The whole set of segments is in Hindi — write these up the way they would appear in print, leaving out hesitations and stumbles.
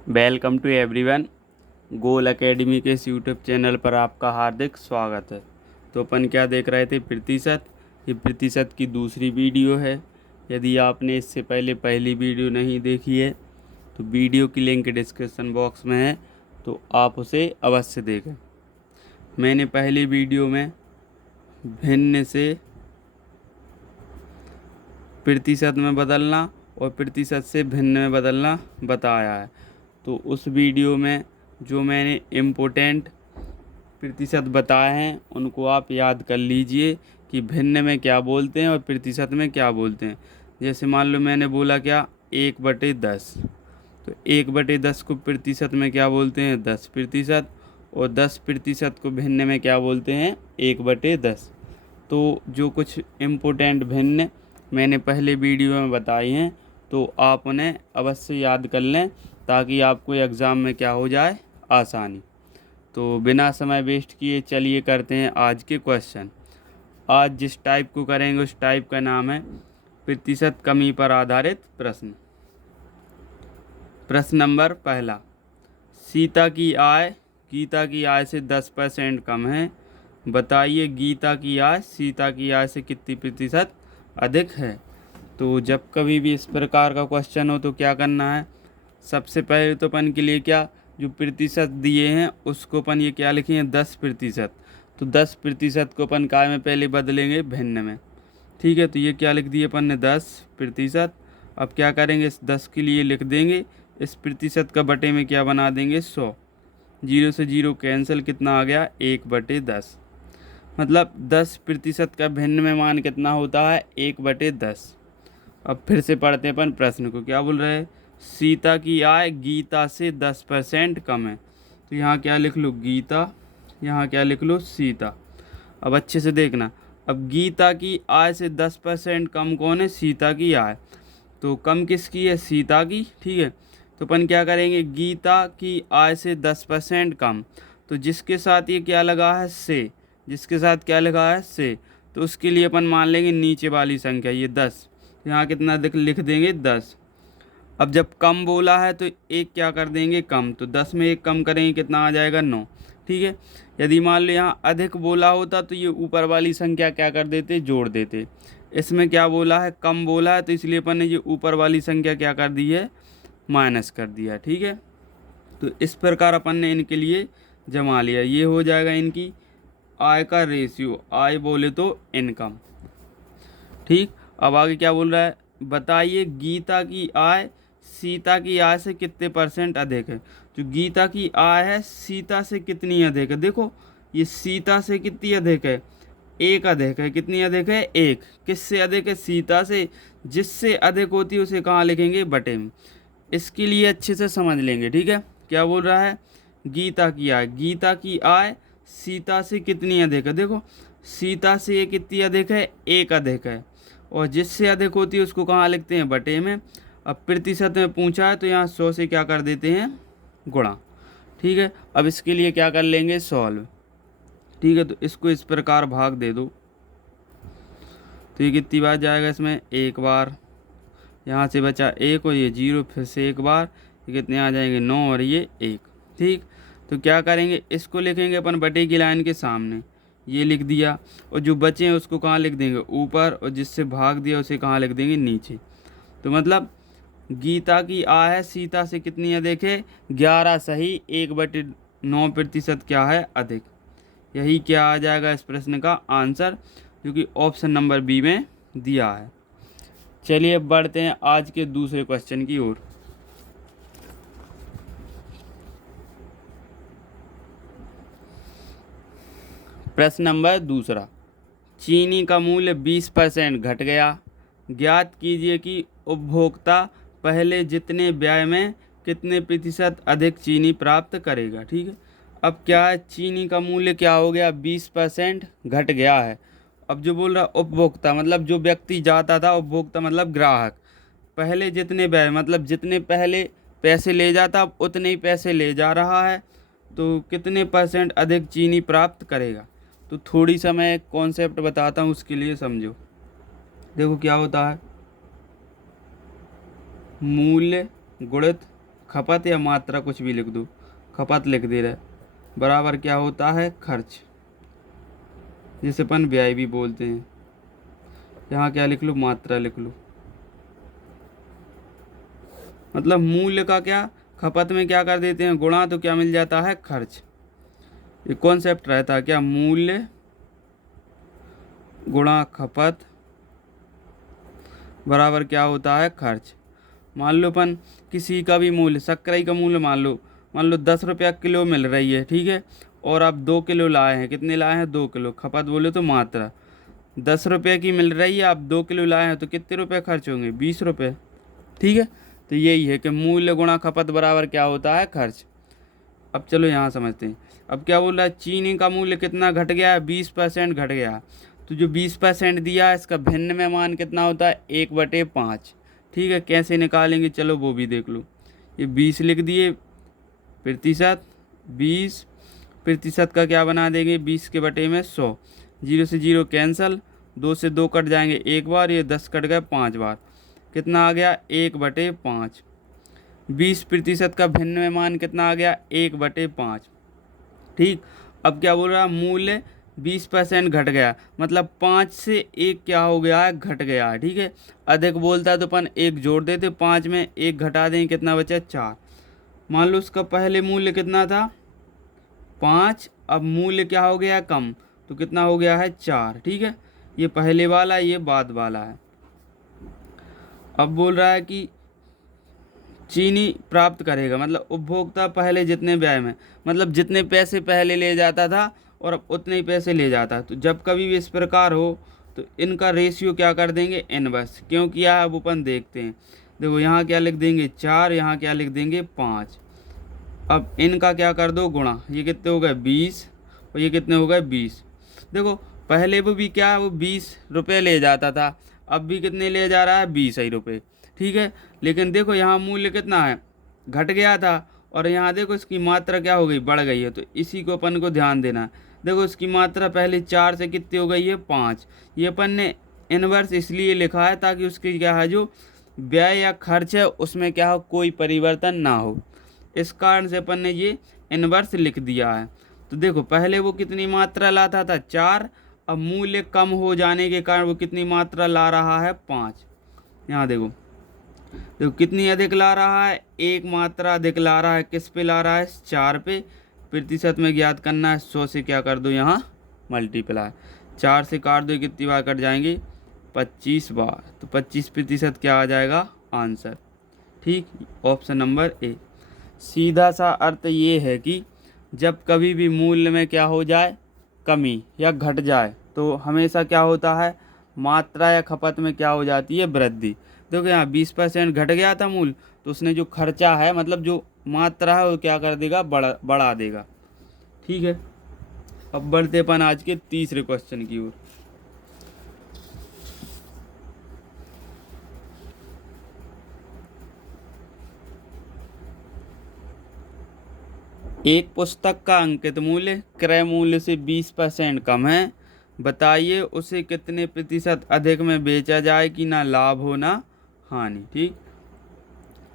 Welcome to everyone. Goal academy के इस यूट्यूब चैनल पर आपका हार्दिक स्वागत है। तो अपन क्या देख रहे थे, प्रतिशत। ये प्रतिशत की दूसरी वीडियो है। यदि आपने इससे पहले पहली वीडियो नहीं देखी है तो वीडियो की लिंक डिस्क्रिप्शन बॉक्स में है, तो आप उसे अवश्य देखें। मैंने पहली वीडियो में भिन्न से प्रतिशत में बदलना और प्रतिशत से भिन्न में बदलना बताया है। तो उस वीडियो में जो मैंने इम्पोर्टेंट प्रतिशत बताए हैं उनको आप याद कर लीजिए कि भिन्न में क्या बोलते हैं और प्रतिशत में क्या बोलते हैं। जैसे मान लो मैंने बोला क्या, 1/10। तो 1/10 को प्रतिशत में क्या बोलते हैं, 10%। और 10% को भिन्न में क्या बोलते हैं, 1/10। तो जो कुछ इम्पोर्टेंट भिन्न मैंने पहले वीडियो में बताई हैं तो आप उन्हें अवश्य याद कर लें, ताकि आपको एग्ज़ाम में क्या हो जाए, आसानी। तो बिना समय वेस्ट किए चलिए करते हैं आज के क्वेश्चन। आज जिस टाइप को करेंगे उस टाइप का नाम है प्रतिशत कमी पर आधारित प्रश्न। प्रश्न नंबर पहला, सीता की आय गीता की आय से 10% कम है। बताइए गीता की आय सीता की आय से कितनी प्रतिशत अधिक है। तो जब कभी भी इस प्रकार का क्वेश्चन हो तो क्या करना है, सबसे पहले तो अपन के लिए क्या, जो प्रतिशत दिए हैं उसको अपन ये क्या लिखेंगे, 10%। तो 10% को अपन काय में पहले बदलेंगे, भिन्न में। ठीक है, तो ये क्या लिख दिए अपन ने, 10%। अब क्या करेंगे, इस 10 के लिए लिख देंगे, इस प्रतिशत का बटे में क्या बना देंगे, 100। 0 से 0 कैंसिल, कितना आ गया, 1/10। मतलब 10% का भिन्न में मान कितना होता है, 1/10। अब फिर से पढ़ते हैं अपन प्रश्न को, क्या बोल रहे हैं, सीता की आय गीता से 10% कम है। तो यहाँ क्या लिख लो, गीता, यहाँ क्या लिख लो, सीता। अब अच्छे से देखना, अब गीता की आय से 10% कम कौन है, सीता की आय। तो कम किसकी है, सीता की। ठीक है, तो अपन क्या करेंगे, गीता की आय से 10% कम, तो जिसके साथ ये क्या लगा है, से, जिसके साथ क्या लगा है, से, तो उसके लिए अपन मान लेंगे नीचे वाली संख्या, ये 10। यहाँ कितना लिख देंगे, 10। अब जब कम बोला है तो एक क्या कर देंगे, कम, तो 10 में एक कम करेंगे, कितना आ जाएगा, 9। ठीक है, यदि मान लो यहाँ अधिक बोला होता तो ये ऊपर वाली संख्या क्या कर देते, जोड़ देते। इसमें क्या बोला है, कम बोला है, तो इसलिए अपन ने ये ऊपर वाली संख्या क्या कर दी है, माइनस कर दिया। ठीक है, तो इस प्रकार अपन ने इनके लिए जमा लिया। ये हो जाएगा इनकी आय का रेशियो, आय बोले तो इनकम। ठीक, अब आगे क्या बोल रहा है, बताइए गीता की आय सीता की आय से कितने % अधिक है। जो गीता की आय है सीता से कितनी अधिक है, देखो ये सीता से कितनी अधिक है, एक अधिक है। कितनी अधिक है, एक। किससे अधिक है, सीता से। जिससे अधिक होती है उसे कहाँ लिखेंगे, बटे में। इसके लिए अच्छे से समझ लेंगे। ठीक है, क्या बोल रहा है, गीता की आय, गीता की आय सीता से कितनी अधिक है, देखो सीता से ये कितनी अधिक है, एक अधिक है। और जिससे अधिक होती है उसको कहाँ लिखते हैं, बटे में। अब प्रतिशत में पूछा है तो यहाँ 100 से क्या कर देते हैं, गुणा। ठीक है, अब इसके लिए क्या कर लेंगे, सॉल्व। ठीक है, तो इसको इस प्रकार भाग दे दो, तो ये कितनी बार जाएगा इसमें, एक बार। यहाँ से बचा एक और ये 0, फिर से एक बार, ये कितने आ जाएंगे, 9 और ये 1। ठीक, तो क्या करेंगे, इसको लिखेंगे अपन बटे की लाइन के सामने, ये लिख दिया। और जो बचे हैं उसको कहाँ लिख देंगे, ऊपर, और जिससे भाग दिया उसे कहाँ लिख देंगे, नीचे। तो मतलब गीता की आय है सीता से कितनी अधिक है, 11 सही, 1/9% क्या है, अधिक। यही क्या आ जाएगा इस प्रश्न का आंसर, जो कि ऑप्शन नंबर बी में दिया है। चलिए अब बढ़ते हैं आज के दूसरे क्वेश्चन की ओर। प्रश्न नंबर दूसरा, चीनी का मूल्य 20% घट गया। ज्ञात कीजिए कि उपभोक्ता पहले जितने व्यय में कितने प्रतिशत अधिक चीनी प्राप्त करेगा। ठीक है, अब क्या है, चीनी का मूल्य क्या हो गया, 20% घट गया है। अब जो बोल रहा उपभोक्ता मतलब जो व्यक्ति जाता था, उपभोक्ता मतलब ग्राहक, पहले जितने व्यय मतलब जितने पहले पैसे ले जाता अब उतने ही पैसे ले जा रहा है, तो कितने % अधिक चीनी प्राप्त करेगा। तो थोड़ी सा मैं एक कॉन्सेप्ट बताता हूँ, उसके लिए समझो। देखो क्या होता है, मूल्य गुणित खपत या मात्रा कुछ भी लिख दो, खपत लिख दे रहा है, बराबर क्या होता है खर्च, जिसे अपन व्यय भी बोलते हैं। यहाँ क्या लिख लो, मात्रा लिख लो। मतलब मूल्य का क्या खपत में क्या कर देते हैं गुणा, तो क्या मिल जाता है खर्च। ये कॉन्सेप्ट रहता है क्या, मूल्य गुणा खपत बराबर क्या होता है खर्च। मान लो अपन किसी का भी मूल्य, शक्कर का मूल्य मान लो 10 रुपया किलो मिल रही है, ठीक है, और आप 2 किलो लाए हैं, कितने लाए हैं 2 किलो, खपत बोले तो मात्रा, 10 रुपये की मिल रही है, आप 2 किलो लाए हैं तो कितने रुपए खर्च होंगे 20 रुपये, ठीक है। तो यही है कि मूल्य गुणा खपत बराबर क्या होता है खर्च। अब चलो यहाँ समझते हैं। अब क्या बोल रहा है, चीनी का मूल्य कितना घट गया है, 20% घट गया। तो जो 20% दिया है इसका भिन्न में मान कितना होता है 1/5, ठीक है। कैसे निकालेंगे चलो वो भी देख लो। ये 20 लिख दिए प्रतिशत, 20% का क्या बना देंगे 20 के बटे में 100, 0 से 0 कैंसल, 2 से 2 कट जाएंगे एक बार, ये 10 कट गए 5 बार, कितना आ गया 1/5। 20% का भिन्न में मान कितना आ गया 1/5, ठीक। अब क्या बोल रहा है, मूल्य 20% घट गया, मतलब 5 से 1 क्या हो गया है घट गया है, ठीक है। अधिक बोलता है तो अपन 1 जोड़ देते, 5 में 1 घटा दें, कितना बचा 4। मान लो उसका पहले मूल्य कितना था 5, अब मूल्य क्या हो गया कम, तो कितना हो गया है 4, ठीक है। ये पहले वाला, ये बाद वाला है। अब बोल रहा है कि चीनी प्राप्त करेगा, मतलब उपभोक्ता पहले जितने व्यय में, मतलब जितने पैसे पहले ले जाता था और अब उतने ही पैसे ले जाता। तो जब कभी भी इस प्रकार हो तो इनका रेशियो क्या कर देंगे इनवर्स। क्यों किया है अब अपन देखते हैं। देखो यहाँ क्या लिख देंगे 4, यहाँ क्या लिख देंगे 5। अब इनका क्या कर दो गुणा, ये कितने हो गए 20 और ये कितने हो गए 20। देखो पहले वो भी क्या, वो 20 रुपये ले जाता था, अब भी कितने ले जा रहा है 20 ही रुपये, ठीक है। लेकिन देखो यहाँ मूल्य कितना है घट गया था, और यहाँ देखो इसकी मात्रा क्या हो गई बढ़ गई है, तो इसी को अपन को ध्यान देना है। देखो इसकी मात्रा पहले 4 से कितनी हो गई है 5। ये अपन ने इनवर्स इसलिए लिखा है ताकि उसकी क्या है जो व्यय या खर्च है उसमें क्या हो कोई परिवर्तन ना हो, इस कारण से अपन ने ये इनवर्स लिख दिया है। तो देखो पहले वो कितनी मात्रा लाता था 4, अब मूल्य कम हो जाने के कारण वो कितनी मात्रा ला रहा है 5। यहाँ देखो कितनी अधिक ला रहा है, 1 मात्रा अधिक ला रहा है, किस पे ला रहा है 4 पे। प्रतिशत में ज्ञात करना है, 100 से क्या कर दो यहाँ मल्टीप्लाई, 4 से काट दो कितनी बार कट जाएंगे 25 बार, तो 25% क्या आ जाएगा आंसर, ठीक। Option number A. सीधा सा अर्थ ये है कि जब कभी भी मूल्य में क्या हो जाए कमी या घट जाए तो हमेशा क्या होता है मात्रा या खपत में क्या हो जाती है वृद्धि। देखो यहाँ 20% घट गया था मूल्य, तो उसने जो खर्चा है मतलब जो मात्रा है वो क्या कर देगा बढ़ा देगा, ठीक है। अब बढ़ते अपन आज के तीसरे क्वेश्चन की ओर। एक पुस्तक का अंकित मूल्य क्रय मूल्य से 20% कम है, बताइए उसे कितने प्रतिशत अधिक में बेचा जाए कि ना लाभ हो ना हानि, ठीक।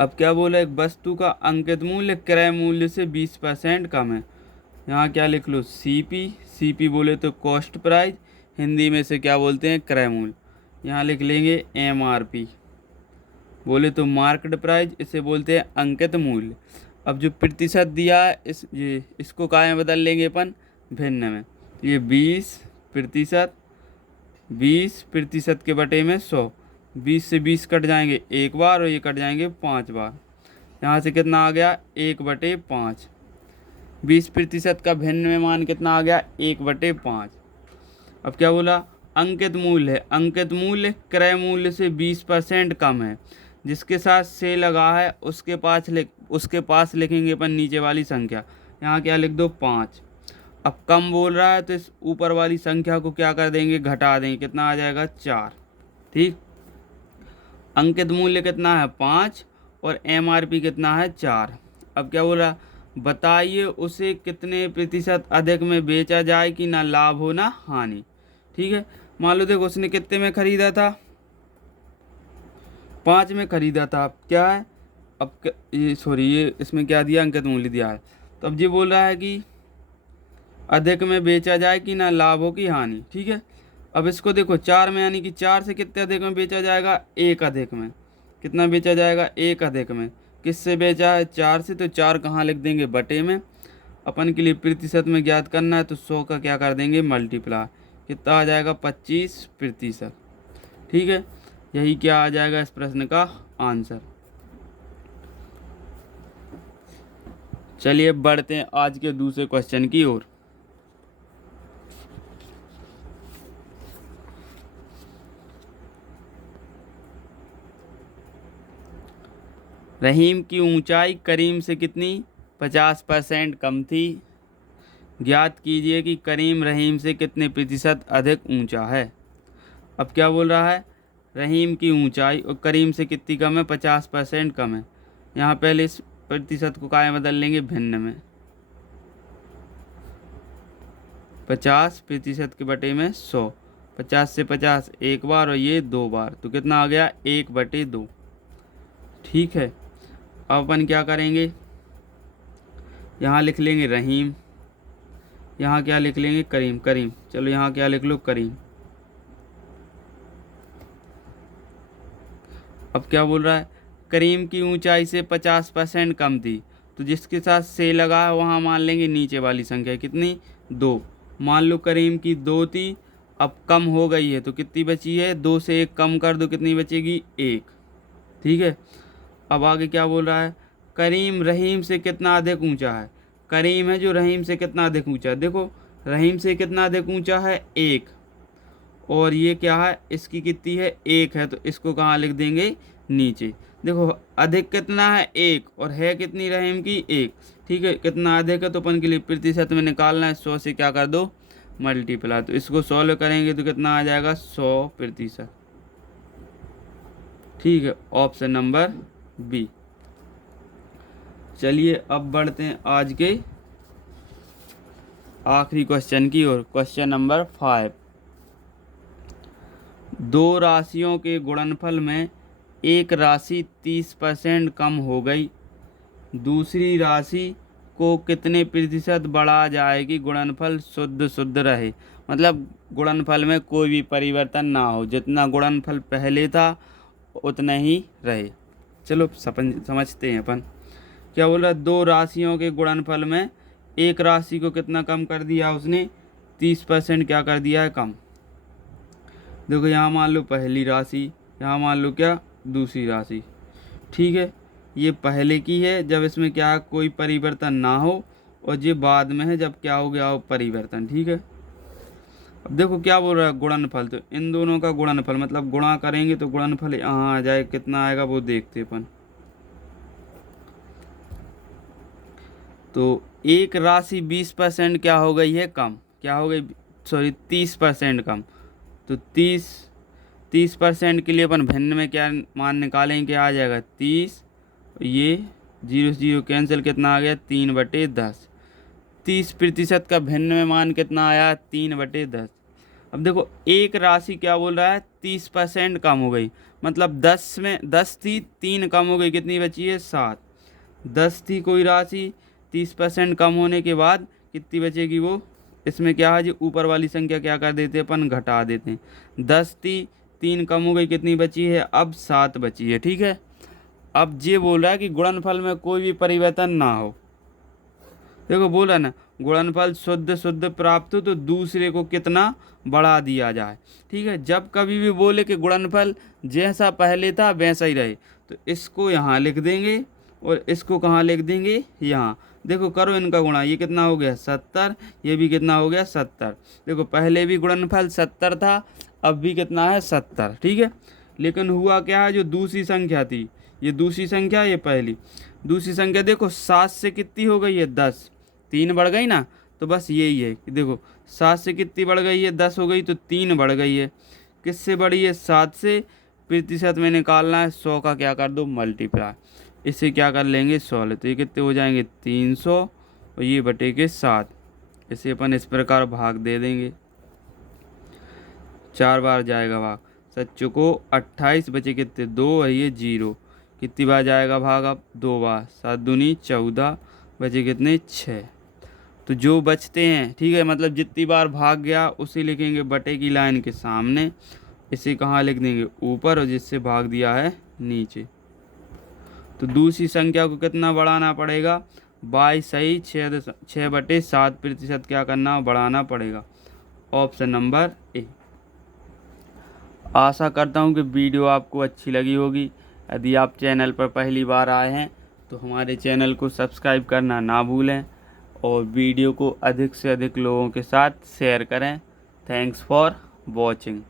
अब क्या बोला, एक वस्तु का अंकित मूल्य क्रय मूल्य से 20% कम है, यहाँ क्या लिख लो सीपी, सीपी बोले तो कॉस्ट प्राइस, हिंदी में से क्या बोलते हैं क्रय मूल्य, यहाँ लिख लेंगे एमआरपी बोले तो मार्केट प्राइस, इसे बोलते हैं अंकित मूल्य। अब जो प्रतिशत दिया है इसको काय में बदल लेंगे अपन भिन्न में, ये 20%, 20% के बटे में 100, 20 से 20 कट जाएंगे एक बार और ये कट जाएंगे 5 बार, यहाँ से कितना आ गया 1/5। 20% का भिन्न में मान कितना आ गया 1/5। अब क्या बोला अंकित मूल्य है, अंकित मूल्य क्रय मूल्य से 20% कम है, जिसके साथ से लगा है उसके पास लिखेंगे अपन नीचे वाली संख्या, यहाँ क्या लिख दो 5। अब कम बोल रहा है तो इस ऊपर वाली संख्या को क्या कर देंगे घटा देंगे, कितना आ जाएगा 4, ठीक। अंकित मूल्य कितना है 5 और एमआरपी कितना है 4। अब क्या बोल रहा बताइए उसे कितने प्रतिशत अधिक में बेचा जाए कि ना लाभ हो ना हानि, ठीक है। मान लो देखो उसने कितने में खरीदा था 5 में खरीदा था, क्या है अब ये सॉरी, ये इसमें क्या दिया, अंकित मूल्य दिया है। तो अब ये बोल रहा है कि अधिक में बेचा जाए कि ना लाभ हो कि हानि। ठीक है, अब इसको देखो 4 में, यानी कि 4 से कितने अधिक में बेचा जाएगा, 1 अधिक में। कितना बेचा जाएगा, 1 अधिक में। किससे बेचा है, 4 से। तो 4 कहाँ लिख देंगे, बटे में। अपन के लिए प्रतिशत में ज्ञात करना है तो 100 का क्या कर देंगे, मल्टीप्लाई। कितना आ जाएगा, 25%। ठीक है, यही क्या आ जाएगा इस प्रश्न का आंसर। चलिए बढ़ते हैं आज के दूसरे क्वेश्चन की ओर। रहीम की ऊंचाई करीम से कितनी, 50% कम थी। ज्ञात कीजिए कि करीम रहीम से कितने प्रतिशत अधिक ऊंचा है। अब क्या बोल रहा है, रहीम की ऊंचाई और करीम से कितनी कम है, 50% कम है। यहाँ पहले इस प्रतिशत को काय बदल लेंगे, भिन्न में। 50% के बटे में 100। 50 से 50 एक बार और ये 2 बार, तो कितना आ गया, 1/2। ठीक है, अब अपन क्या करेंगे, यहाँ लिख लेंगे रहीम, यहाँ क्या लिख लेंगे, करीम। करीम, चलो यहाँ क्या लिख लो, करीम। अब क्या बोल रहा है, करीम की ऊंचाई से 50% कम थी। तो जिसके साथ से लगा है वहाँ मान लेंगे नीचे वाली संख्या कितनी, 2। मान लो करीम की 2 थी, अब कम हो गई है तो कितनी बची है, 2 से 1 कम कर दो, कितनी बचेगी, 1। ठीक है, अब आगे क्या बोल रहा है, करीम रहीम से कितना अधिक ऊंचा है। करीम है जो रहीम से कितना अधिक ऊंचा है। देखो रहीम से कितना अधिक ऊंचा है, 1, और ये क्या है, इसकी कितनी है, 1 है, तो इसको कहाँ लिख देंगे, नीचे। देखो अधिक कितना है, 1, और है कितनी रहीम की, 1। ठीक है, कितना अधिक है तो अपन के लिए प्रतिशत में निकालना है, 100 से क्या कर दो, मल्टीप्लाई। तो इसको सॉल्व करेंगे तो कितना आ जाएगा, 100%। ठीक है, ऑप्शन नंबर बी। चलिए अब बढ़ते हैं आज के आखिरी क्वेश्चन की ओर। Question number 5। दो राशियों के गुणनफल में एक राशि 30% कम हो गई, दूसरी राशि को कितने प्रतिशत बढ़ा जाएगी गुणनफल शुद्ध शुद्ध रहे। मतलब गुणनफल में कोई भी परिवर्तन ना हो, जितना गुणनफल पहले था उतना ही रहे। चलो समझते हैं अपन क्या बोल रहा है। दो राशियों के गुणनफल में एक राशि को कितना कम कर दिया उसने, 30% क्या कर दिया है, कम। देखो यहाँ मान लो पहली राशि, यहाँ मान लो क्या, दूसरी राशि। ठीक है, ये पहले की है जब इसमें क्या कोई परिवर्तन ना हो, और ये बाद में है जब क्या हो गया हो परिवर्तन। ठीक है, अब देखो क्या बोल रहा है, गुणनफल। तो इन दोनों का गुणनफल मतलब गुणा करेंगे तो गुणनफल यहाँ आ जाए, कितना आएगा वो देखते अपन। तो एक राशि 20% क्या हो गई है, कम। क्या हो गई, सॉरी 30% कम। तो 30% के लिए अपन भिन्न में क्या मान निकालेंगे, क्या आ जाएगा, 30, ये 0 से 0 कैंसिल, कितना आ गया, 3/10। 30% का भिन्न में मान कितना आया, 3/10। अब देखो एक राशि क्या बोल रहा है, 30% कम हो गई, मतलब 10 में 10 थी, 3 कम हो गई, कितनी बची है, 7। 10 थी कोई राशि, 30% कम होने के बाद कितनी बचेगी वो, इसमें क्या है जी ऊपर वाली संख्या क्या कर देते हैं अपन, घटा देते हैं। 10 थी, 3 कम हो गई, कितनी बची है, अब 7 बची है। ठीक है, अब ये बोल रहा है कि गुणनफल में कोई भी परिवर्तन ना हो। देखो बोला ना, गुणनफल शुद्ध शुद्ध प्राप्त हो तो दूसरे को कितना बढ़ा दिया जाए। ठीक है, जब कभी भी बोले कि गुणनफल जैसा पहले था वैसा ही रहे, तो इसको यहाँ लिख देंगे और इसको कहाँ लिख देंगे, यहाँ। देखो करो इनका गुणा, ये कितना हो गया, 70, ये भी कितना हो गया, 70। देखो पहले भी गुणनफल 70 था, अब भी कितना है, 70। ठीक है, लेकिन हुआ क्या है, जो दूसरी संख्या थी, ये दूसरी संख्या, ये पहली। दूसरी संख्या देखो 7 से कितनी हो गई है, 10, 3 बढ़ गई ना। तो बस यही है कि देखो 7 से कितनी बढ़ गई है, 10 हो गई, तो 3 बढ़ गई है। किससे बढ़ी है, 7 से। प्रतिशत में निकालना है, 100 का क्या कर दो, मल्टीप्लाई। इससे क्या कर लेंगे, 16, तो ये कितने हो जाएंगे, 300, और ये बटे के 7। इसे अपन इस प्रकार भाग दे देंगे, 4 बार जाएगा भाग। 7 को 28, बचे कितने, 2 है, ये 0, कितनी बार जाएगा भाग अब 2 बार, 7 दूनी 14, बचे कितने 6। तो जो बचते हैं, ठीक है, मतलब जितनी बार भाग गया उसे लिखेंगे बटे की लाइन के सामने, इसे कहाँ लिख देंगे ऊपर, और जिससे भाग दिया है नीचे। तो दूसरी संख्या को कितना बढ़ाना पड़ेगा, 22 सही 6/7% क्या करना बढ़ाना पड़ेगा, ऑप्शन नंबर ए। आशा करता हूँ कि वीडियो आपको अच्छी लगी होगी। यदि आप चैनल पर पहली बार आए हैं तो हमारे चैनल को सब्सक्राइब करना ना भूलें और वीडियो को अधिक से अधिक लोगों के साथ शेयर करें। Thanks for watching.